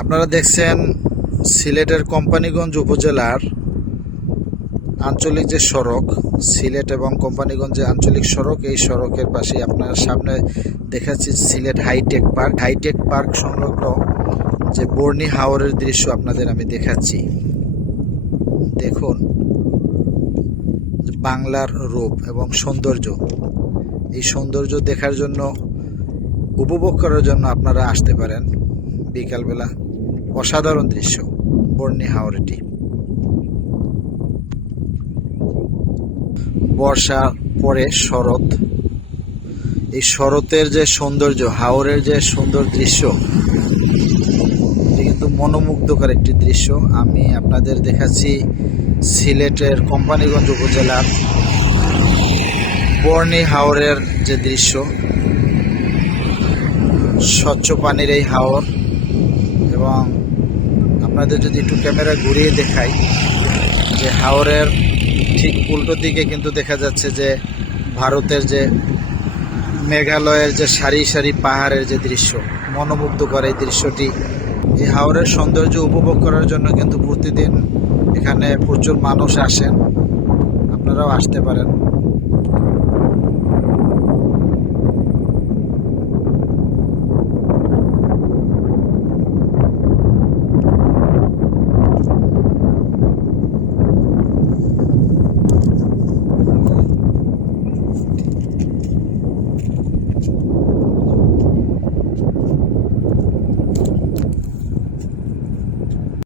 আপনারা দেখছেন সিলেটের কোম্পানিগঞ্জ উপজেলার আঞ্চলিক যে সড়ক, সিলেট এবং কোম্পানিগঞ্জ যে আঞ্চলিক সড়ক, এই সড়কের পাশে আপনার সামনে দেখাচ্ছি Sylhet hi-tech park. Hi-tech park সংলগ্ন যে বর্ণি হাওরের দৃশ্য আপনাদের আমি দেখাচ্ছি। দেখুন বাংলার রূপ এবং সৌন্দর্য। এই সৌন্দর্য দেখার জন্য, উপভোগ করার জন্য আপনারা আসতে পারেন বিকালবেলা। অসাধারণ দৃশ্য, বর্ণি হাওড়েটি। বর্ষা, পরে শরৎ। এই শরতের যে সৌন্দর্য হাওরের যে সুন্দর দৃশ্য কিন্তু মনোমুগ্ধকর একটি দৃশ্য। আমি আপনাদের দেখাচ্ছি সিলেটের কোম্পানিগঞ্জ উপজেলার বর্ণি হাওরের যে দৃশ্য। স্বচ্ছ পানির এই হাওর এবং আপনাদের যদি একটু ক্যামেরা ঘুরিয়ে দেখাই, যে হাওরের ঠিক উল্টো দিকে কিন্তু দেখা যাচ্ছে যে ভারতের যে মেঘালয়ের যে সারি সারি পাহাড়ের যে দৃশ্য, মনোমুগ্ধকর এই দৃশ্যটি, এই হাওরের সৌন্দর্য উপভোগ করার জন্য কিন্তু প্রতিদিন এখানে প্রচুর মানুষ আসেন। আপনারাও আসতে পারেন।